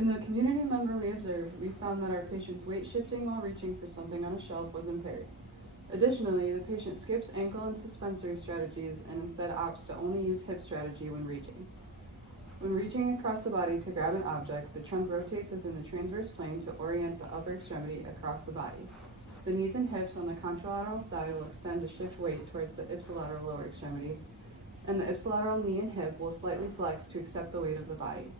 In the community member we observed, we found that our patient's weight shifting while reaching for something on a shelf was impaired. Additionally, the patient skips ankle and suspensory strategies and instead opts to only use hip strategy when reaching. When reaching across the body to grab an object, the trunk rotates within the transverse plane to orient the upper extremity across the body. The knees and hips on the contralateral side will extend to shift weight towards the ipsilateral lower extremity, and the ipsilateral knee and hip will slightly flex to accept the weight of the body.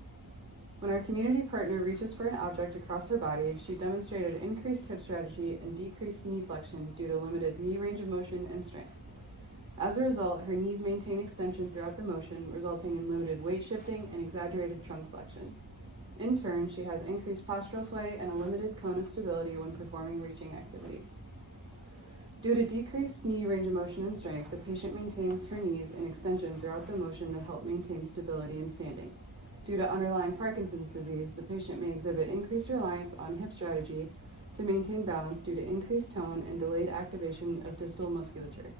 When our community partner reaches for an object across her body, she demonstrated increased hip strategy and decreased knee flexion due to limited knee range of motion and strength. As a result, her knees maintain extension throughout the motion, resulting in limited weight shifting and exaggerated trunk flexion. In turn, she has increased postural sway and a limited cone of stability when performing reaching activities. Due to decreased knee range of motion and strength, the patient maintains her knees in extension throughout the motion to help maintain stability in standing. Due to underlying Parkinson's disease, the patient may exhibit increased reliance on hip strategy to maintain balance due to increased tone and delayed activation of distal musculature.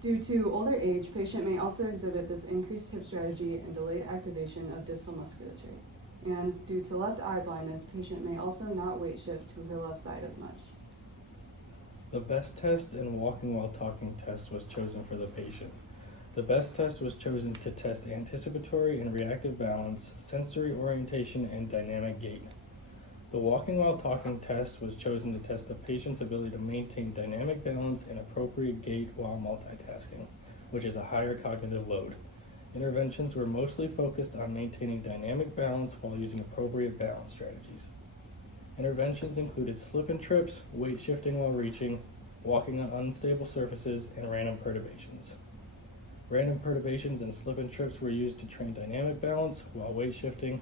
Due to older age, patient may also exhibit this increased hip strategy and delayed activation of distal musculature. And due to left eye blindness, patient may also not weight shift to her left side as much. The best test and walking while talking test was chosen for the patient. The best test was chosen to test anticipatory and reactive balance, sensory orientation, and dynamic gait. The walking while talking test was chosen to test the patient's ability to maintain dynamic balance and appropriate gait while multitasking, which is a higher cognitive load. Interventions were mostly focused on maintaining dynamic balance while using appropriate balance strategies. Interventions included slip and trips, weight shifting while reaching, walking on unstable surfaces, and random perturbations. Random perturbations and slip and trips were used to train dynamic balance, while weight shifting,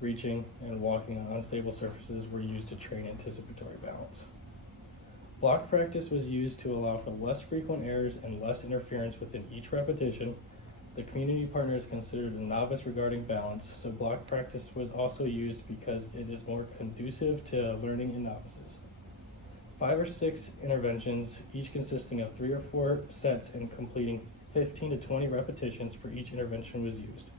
reaching, and walking on unstable surfaces were used to train anticipatory balance. Block practice was used to allow for less frequent errors and less interference within each repetition. The community partner is considered a novice regarding balance, so block practice was also used because it is more conducive to learning in novices. 5 or 6 interventions, each consisting of 3 or 4 sets and completing 15 to 20 repetitions for each intervention was used.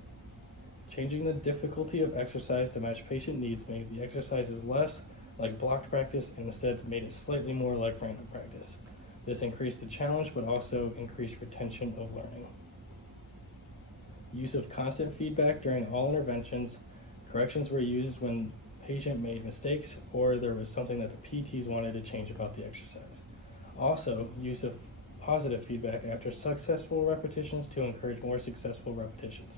Changing the difficulty of exercise to match patient needs made the exercises less like blocked practice and instead made it slightly more like random practice. This increased the challenge but also increased retention of learning. Use of constant feedback during all interventions. Corrections were used when patient made mistakes or there was something that the PTs wanted to change about the exercise. Also, use of positive feedback after successful repetitions to encourage more successful repetitions.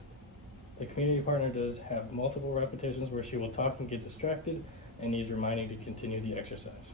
The community partner does have multiple repetitions where she will talk and get distracted and needs reminding to continue the exercise.